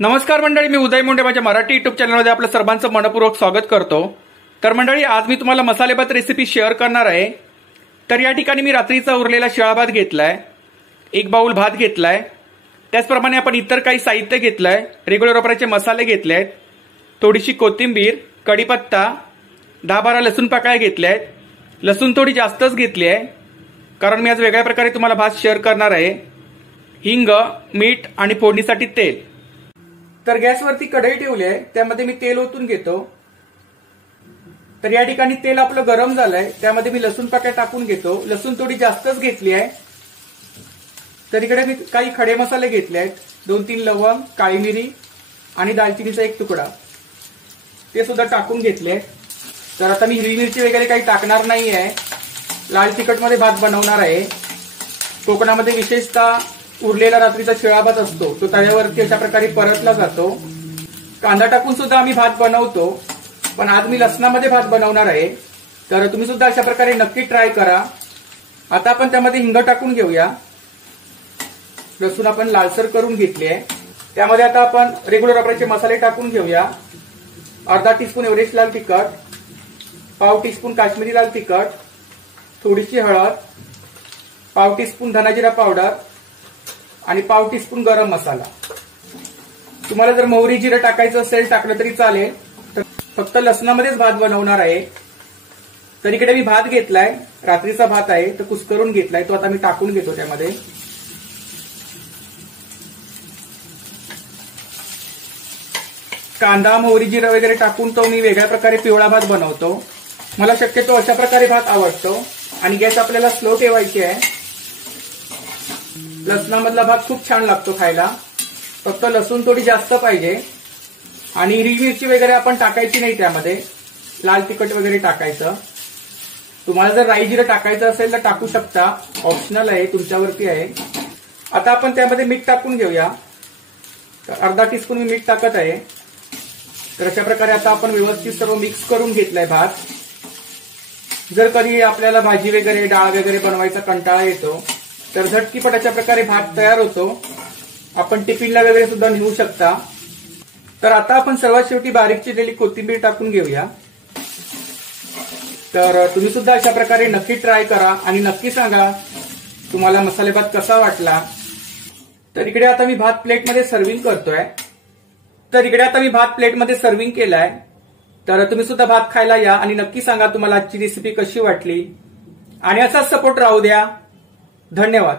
नमस्कार मंडळी, मी उदय मुंडे माझ्या मराठी युट्यूब चॅनलमध्ये आपलं सर्वांचं मनपूर्वक स्वागत करतो। तर मंडळी, आज मी तुम्हाला मसाले भात रेसिपी शेअर करणार आहे। तर या ठिकाणी मी रात्रीचा उरलेला शिळा भात घेतलाय, एक बाउल भात घेतलाय, त्याचप्रमाणे आपण इतर काही साहित्य घेतलंय, रेग्युलर वापराचे मसाले घेतलेत, थोडीशी कोथिंबीर, कढीपत्ता, 10-12 लसूण पाकळ्या घेतल्या आहेत। लसूण थोडी जास्तच घेतली आहे कारण मी आज वेगळ्या प्रकारे तुम्हाला भात शेअर करणार आहे। हिंग, मीठ आणि फोडणीसाठी तेल। तर गॅसवरती कढई ठेवली आहे, त्यामध्ये मी तेल ओतून घेतो। तर या ठिकाणी तेल आपलं गरम झालंय, त्यामध्ये मी लसूण पाकळ्या टाकून घेतो। लसूण थोडी जास्तच घेतली आहे। तर इकडे मी काही खडे मसाले घेतले आहेत, 2-3 लवंग, काळी मिरी आणि दालचिनीचा एक तुकडा, ते सुद्धा टाकून घेतले। तर आता मी हिरवी मिरची वगैरे काही टाकणार नाही आहे, लाल तिखटमध्ये भात बनवणार आहे। कोकणामध्ये विशेषतः उरलेला रात्रीचा शिळा भात असतो, तो तव्यावरती अशा प्रकारे परतला जातो। कांदा टाकून सुद्धा आम्ही भात बनवतो, पण आज मी लसणामध्ये भात बनवणार आहे। तर तुम्ही सुद्धा अशा प्रकारे नक्की ट्राय करा। आता आपण त्यामध्ये हिंग टाकून घेऊया। लसूण आपण लालसर करून घेतली आहे, त्यामध्ये आता आपण रेग्युलर वापराचे मसाले टाकून घेऊया। अर्धा टीस्पून एव्हरेस्ट लाल तिखट, पाव टीस्पून काश्मीरी लाल तिखट, थोडीशी हळद, पाव टीस्पून धना-जिरा पावडर आणि पाव टीस्पून गरम मसाला। तुम्हाला जर मोहरी जिरं टाकायचं असेल टाकलं तरी चालेल, तर फक्त लसणामध्येच भात बनवणार आहे। तर इकडे मी भात घेतलाय, रात्रीचा भात आहे, तर कुस्करून घेतलाय, तो आता मी टाकून घेतो त्यामध्ये। कांदा, मोहरी, जिरं वगैरे टाकून तो मी वेगळ्या प्रकारे पिवळा भात बनवतो। मला शक्यतो अशा प्रकारे भात आवडतो आणि गॅस आपल्याला स्लो ठेवायची आहे। लसणामधला भात खूप छान लागतो खायला, फक्त लसूण थोडी जास्त पाहिजे आणि हिरवी मिरची वगैरे आपण टाकायची नाही, त्यामध्ये लाल तिखट वगैरे टाकायचं। तुम्हाला जर राई जिरं टाकायचं असेल तर टाकू शकता, ऑप्शनल आहे, तुमच्यावरती आहे। आता आपण त्यामध्ये मीठ टाकून घेऊया। तर अर्धा टीस्पून मी मीठ टाकत आहे। तर अशा प्रकारे आता आपण व्यवस्थित सर्व मिक्स करून घेतलाय भात। जर कधी आपल्याला भाजी वगैरे, डाळ वगैरे बनवायचा कंटाळा येतो, तर झटकीपट अशा प्रकारे भात तयार होतो। आपण टिफिनला वगैरे सुद्धा नेऊ शकता। तर आता आपण सर्वात शेवटी बारीक चिरलेली कोथिंबीर टाकून घेऊया। तर तुम्ही सुद्धा अशा प्रकारे नक्की ट्राय करा आणि नक्की सांगा तुम्हाला मसाले भात कसा वाटला। तर इकडे आता मी भात प्लेटमध्ये सर्व्हिंग करतोय। तर इकडे आता मी भात प्लेटमध्ये सर्व्हिंग केलाय। तर तुम्ही सुद्धा भात खायला या आणि नक्की सांगा तुम्हाला आजची रेसिपी कशी वाटली आणि असाच सपोर्ट राहू द्या। धन्यवाद।